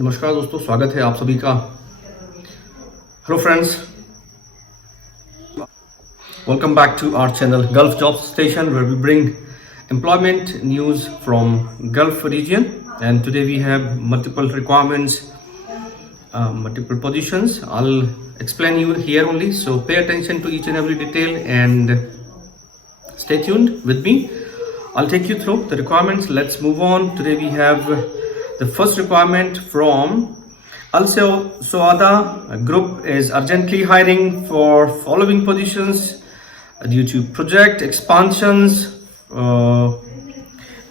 नमस्कार दोस्तों, स्वागत है आप सभी का। Hello friends, welcome back to our channel Gulf Jobs Station, where we bring employment news from Gulf region. And today we have multiple requirements, multiple positions. I'll explain you here only, so pay attention to each and every detail and stay tuned with me. I'll take you through the requirements. Let's move on. Today we have the first requirement from Soadaa Group is urgently hiring for following positions due to project expansions.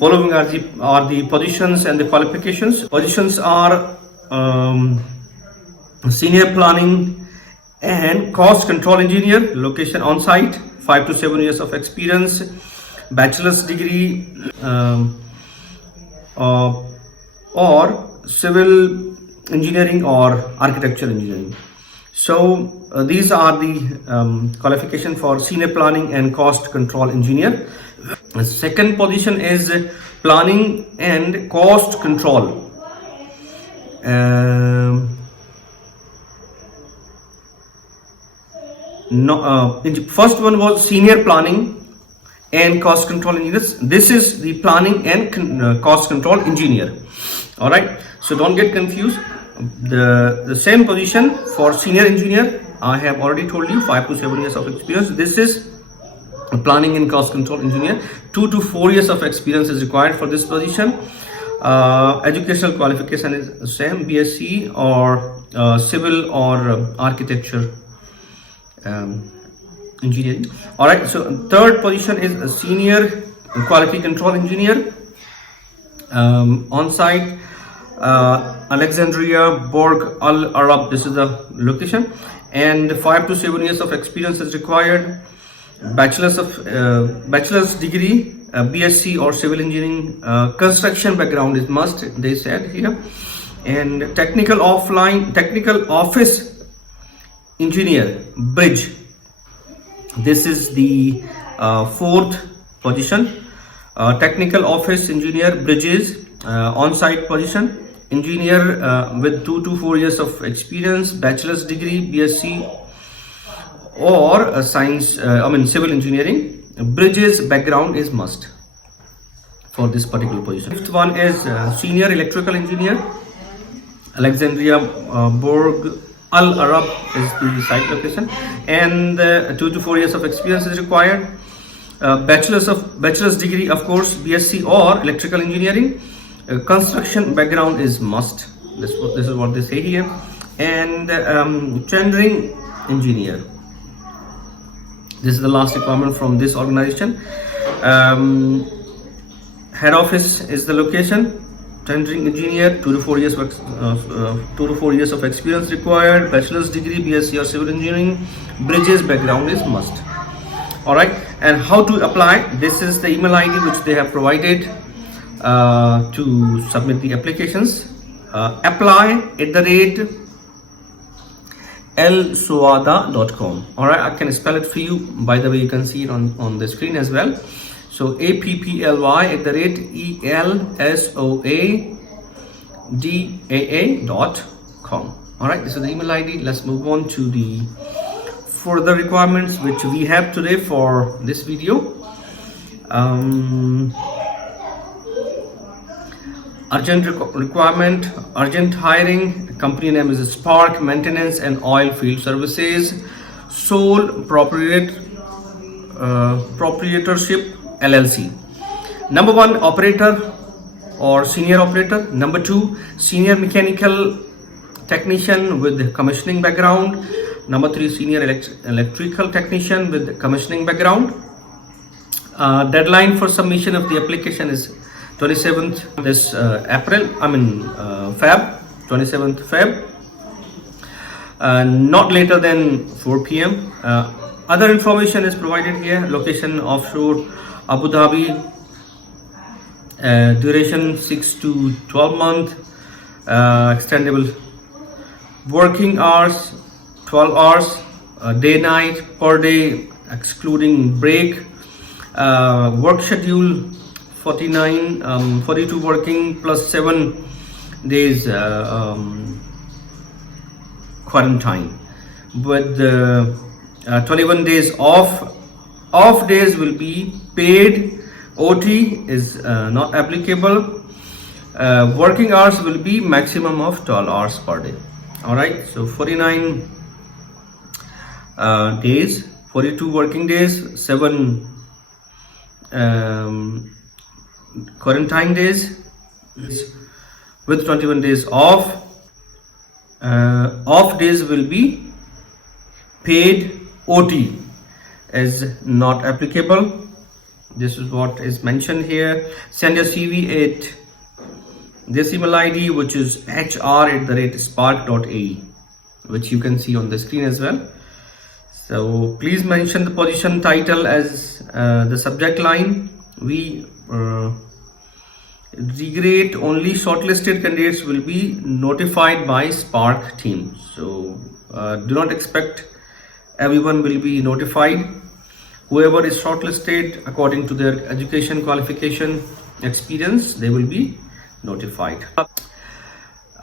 Following are the positions and the qualifications. Positions are senior planning and cost control engineer, location on site, 5 to 7 years of experience, bachelor's degree or civil engineering or architectural engineering. So these are the qualification for senior planning and cost control engineer. The second position is planning and cost control. First one was senior planning and cost control engineers. This is the planning and cost control engineer. All right, so don't get confused. The same position for senior engineer, I have already told you, 5 to 7 years of experience. This is a planning and cost control engineer. 2 to 4 years of experience is required for this position. Educational qualification is same, BSc or civil or architecture engineering. All right, so third position is a senior quality control engineer, on site, Alexandria, Borg Al Arab. This is the location, and 5 to 7 years of experience is required. Bachelor's degree, BSc or civil engineering, construction background is must, they said here, and technical office engineer, bridge. This is the fourth position. Technical office engineer, bridges, on-site position. Engineer with 2 to 4 years of experience, bachelor's degree, BSc or science, civil engineering. Bridges background is must for this particular position. Fifth one is senior electrical engineer, Alexandria, Borg Al Arab is the site location, and 2 to 4 years of experience is required. Bachelor's degree, of course, BSc or electrical engineering. Construction background is must. This is what they say here. And tendering engineer. This is the last requirement from this organization. Head office is the location. Tendering engineer, 2 to 4 years of experience required. Bachelor's degree, BSc or civil engineering. Bridges background is must. All right, and how to apply? This is the email ID which they have provided to submit the applications. apply@lsoadaa.com. all right, I can spell it for you. By the way, you can see it on the screen as well. So apply@elsoadaa.com. all right, this is the email ID. Let's move on to the further requirements which we have today for this video. Urgent requirement, urgent hiring. Company name is Spark Maintenance and Oil Field Services, sole proprietorship LLC. Number 1, operator or senior operator. Number 2, senior mechanical technician with commissioning background. Number 3, senior electrical technician with commissioning background. Deadline for submission of the application is 27th this Feb. Not later than 4 p.m. Other information is provided here. Location offshore Abu Dhabi. Duration 6 to 12 month. Extendable. Working hours 12 hours, day night per day excluding break. Work schedule 42 working plus 7 days quarantine, with 21 days off days will be paid. OT is not applicable. Working hours will be maximum of 12 hours per day. All right, so 49 days, 42 working days, 7 quarantine days, with 21 days off. Off days will be paid. OT is not applicable. This is what is mentioned here. Send your CV at this email ID, which is hr@spark.ae, which you can see on the screen as well. So please mention the position title as the subject line. We regret only shortlisted candidates will be notified by Spark team. So do not expect everyone will be notified. Whoever is shortlisted according to their education, qualification, experience, they will be notified.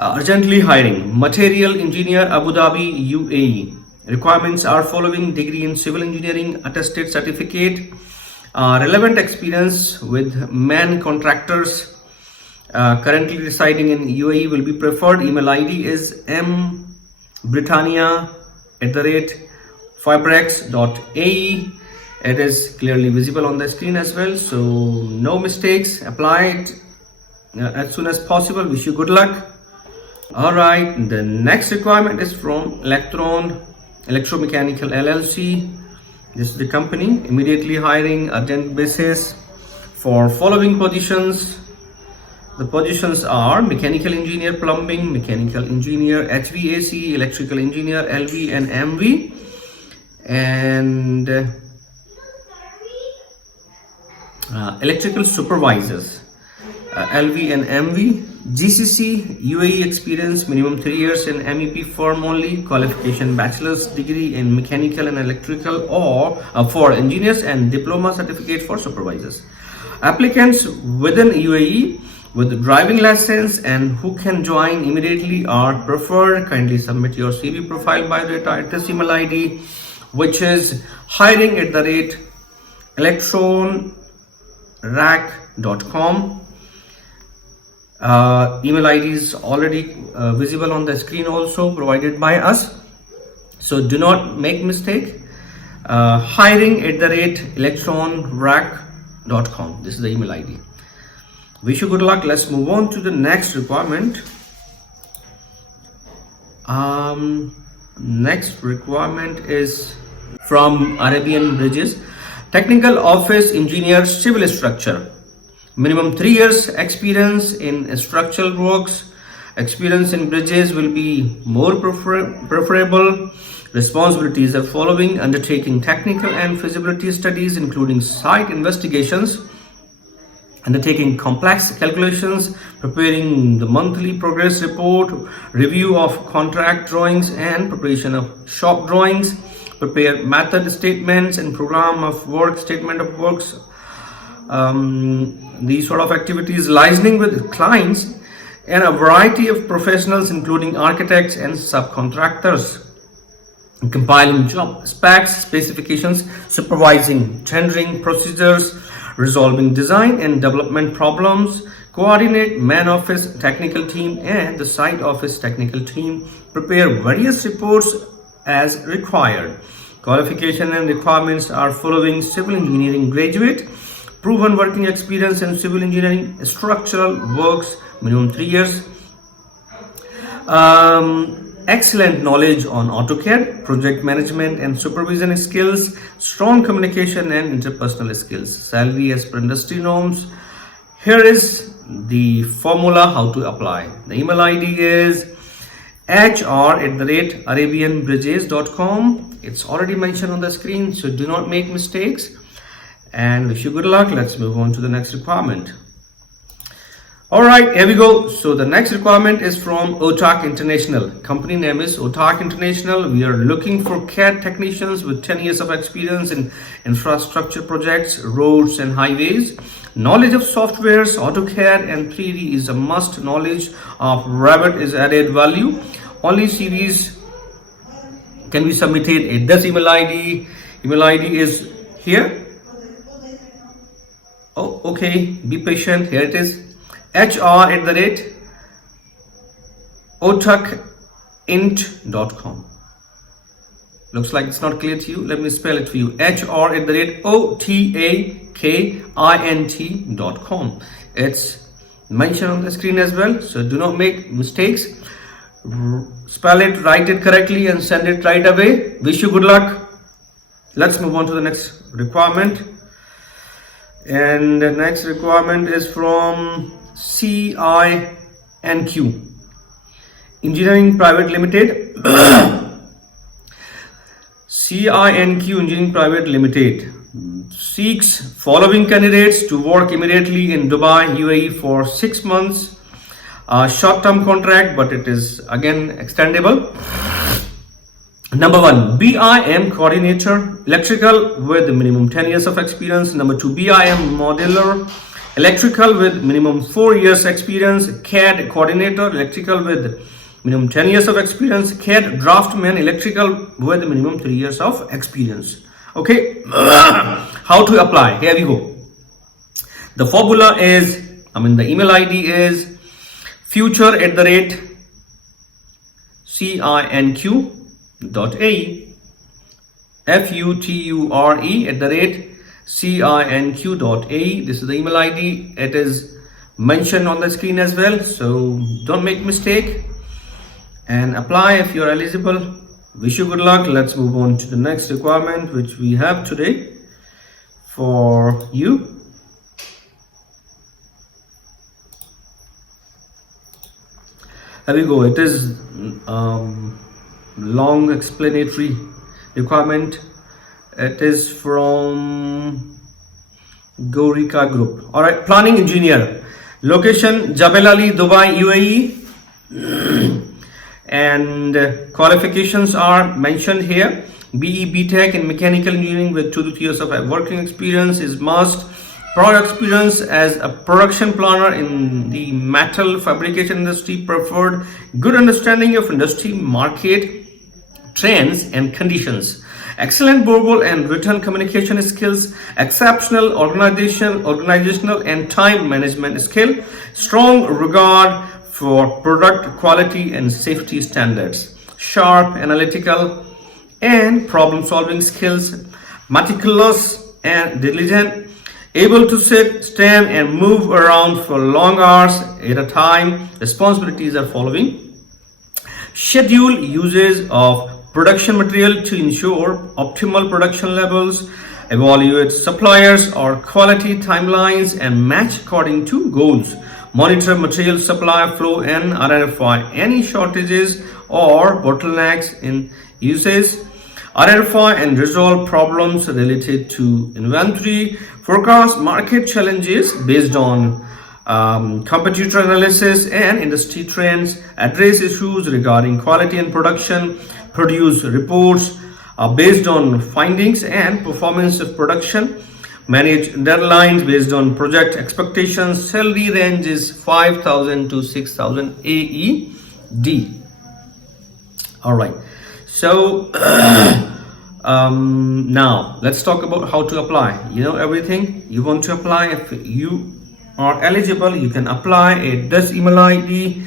Urgently hiring material engineer, Abu Dhabi UAE. Requirements are following: degree in civil engineering, attested certificate, relevant experience with man contractors, currently residing in UAE will be preferred. Email ID is mbritannia@fibrex.ae. It is clearly visible on the screen as well, so no mistakes. Apply it as soon as possible. Wish you good luck. All right, the next requirement is from Electron Electromechanical LLC. This is the company. Immediately hiring, urgent basis for following positions. The positions are mechanical engineer, plumbing, mechanical engineer, HVAC, electrical engineer, LV and MV, and electrical supervisors, LV and MV. GCC, UAE experience, minimum 3 years in MEP firm only. Qualification, bachelor's degree in mechanical and electrical or for engineers, and diploma certificate for supervisors. Applicants within UAE with driving license and who can join immediately are preferred. Kindly submit your CV, profile, biodata at this email ID, which is hiring@electronrack.com. Email ID is already visible on the screen, also provided by us, so do not make mistake. Hiring@electronrack.com. This is the email ID. Wish you good luck. Let's move on to the next requirement. Next requirement is from Arabian Bridges. Technical office engineer, civil structure. Minimum 3 years experience in structural works. Experience in bridges will be more preferable. Responsibilities are following: undertaking technical and feasibility studies, including site investigations, undertaking complex calculations, preparing the monthly progress report, review of contract drawings and preparation of shop drawings, prepare method statements and program of work, statement of works. These sort of activities, liaising with clients and a variety of professionals including architects and subcontractors, compiling job specs, specifications, supervising tendering procedures, resolving design and development problems, coordinate man office technical team and the site office technical team, prepare various reports as required. Qualification and requirements are following: civil engineering graduate, proven working experience in civil engineering structural works, minimum 3 years, excellent knowledge on AutoCAD, project management and supervision skills, strong communication and interpersonal skills. Salary as per industry norms. Here is the formula how to apply. The email ID is hr@arabianbridges.com. It's already mentioned on the screen, so do not make mistakes, and wish you good luck. Let's move on to the next requirement. All right, here we go. So the next requirement is from OTAK International. Company name is OTAK International. We are looking for CAD technicians with 10 years of experience in infrastructure projects, roads and highways. Knowledge of softwares, AutoCAD and 3D is a must. Knowledge of Revit is added value. Only CVs can be submitted at this email ID. Email ID is here. Oh, okay. Be patient. Here it is. hr@otakint.com. Looks like it's not clear to you. Let me spell it for you. hr@otakint.com. It's mentioned on the screen as well, so do not make mistakes. Spell it, write it correctly and send it right away. Wish you good luck. Let's move on to the next requirement. And the next requirement is from CINQ Engineering Private Limited. CINQ Engineering Private Limited seeks following candidates to work immediately in Dubai UAE for 6 months. Short-term contract, but it is again extendable. Number 1, BIM coordinator, electrical with minimum 10 years of experience. Number 2, BIM modeler, electrical with minimum 4 years experience. CAD coordinator, electrical with minimum 10 years of experience. CAD draftsman, electrical with minimum 3 years of experience. Okay, how to apply? Here we go. The formula is, the email ID is future@cinq.ae, future@cinq.ae. This is the email ID. It is mentioned on the screen as well, so don't make mistake and apply if you're eligible. Wish you good luck. Let's move on to the next requirement which we have today for you. Here we go. It is long explanatory requirement. It is from Qualification Group. All right, planning engineer, location Jebel Ali, Dubai UAE, and qualifications are mentioned here. BE BTech in mechanical engineering with 2 to 3 years of working experience is must. Prior experience as a production planner in the metal fabrication industry preferred. Good understanding of industry market trends and conditions. Excellent verbal and written communication skills. Exceptional organizational and time management skill. Strong regard for product quality and safety standards. Sharp analytical and problem solving skills. Meticulous and diligent. Able to sit, stand and move around for long hours at a time. Responsibilities are following. Schedule uses of production material to ensure optimal production levels. Evaluate suppliers or quality timelines and match according to goals. Monitor material supply flow and identify any shortages or bottlenecks in usage. Identify and resolve problems related to inventory. Forecast market challenges based on competitor analysis and industry trends. Address issues regarding quality and production. Produce reports based on findings and performance of production. Manage deadlines based on project expectations. Salary range is 5,000 to 6,000 AED. All right. So now let's talk about how to apply. You know everything. You want to apply. If you are eligible, you can apply at this email ID.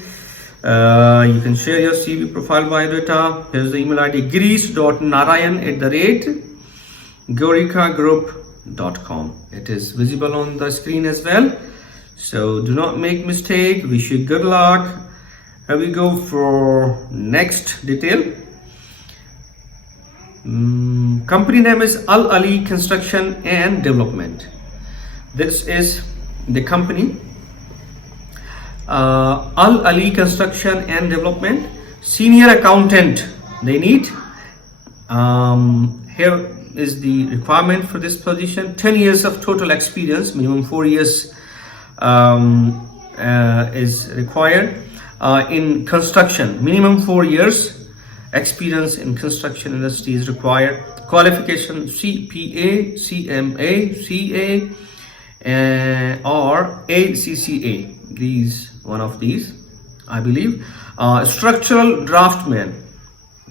You can share your CV profile biodata. Here's the email ID: girish.narayan@gorikagroup.com. It is visible on the screen as well, so do not make mistake. Wish you good luck. Here we go for next detail. Company name is L.L.C Construction and Development. This is the company. L.L.C Construction and Development. Senior accountant they need. Here is the requirement for this position: 10 years of total experience, minimum 4 years is required. In construction, minimum 4 years experience in construction industry is required. Qualification CPA, CMA, CA, or ACCA. One of these, I believe. Structural draftsman.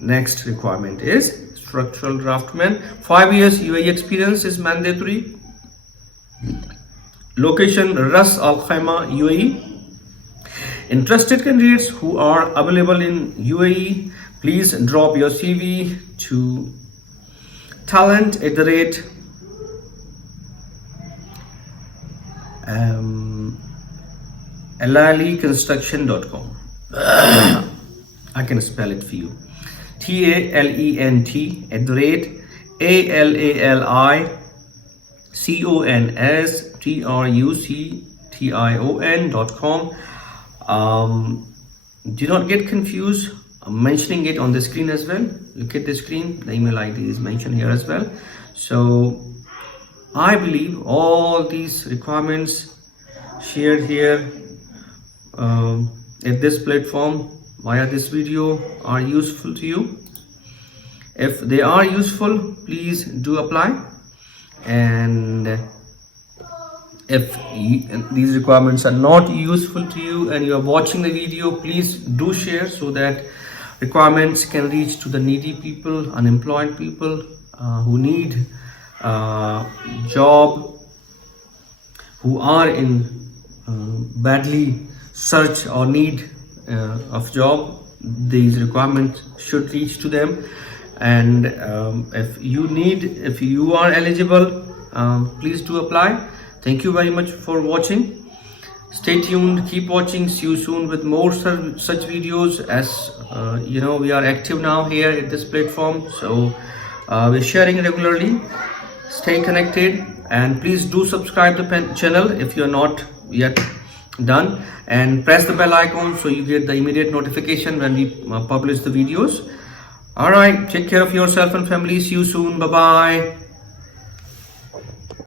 Next requirement is structural draftsman. 5 years UAE experience is mandatory. Location Ras Al Khaimah, UAE. Interested candidates who are available in UAE, please drop your CV to talent@L.L.C.construction.com. I can spell it for you. TALENTALLICONSTRUCTION.com. Do not get confused. I'm mentioning it on the screen as well. Look at the screen. The email ID is mentioned here as well. So I believe all these requirements shared here at this platform via this video are useful to you. If they are useful, please do apply. And if these requirements are not useful to you and you are watching the video, please do share so that requirements can reach to the needy people, unemployed people who need job, who are in badly search or need of job. These requirements should reach to them. And if you are eligible, please do apply. Thank you very much for watching. Stay tuned, keep watching. See you soon with more such videos. As you know, we are active now here at this platform, so we're sharing regularly. Stay connected, and please do subscribe to the channel if you're not yet done, and press the bell icon so you get the immediate notification when we publish the videos. All right, take care of yourself and family. See you soon. Bye bye.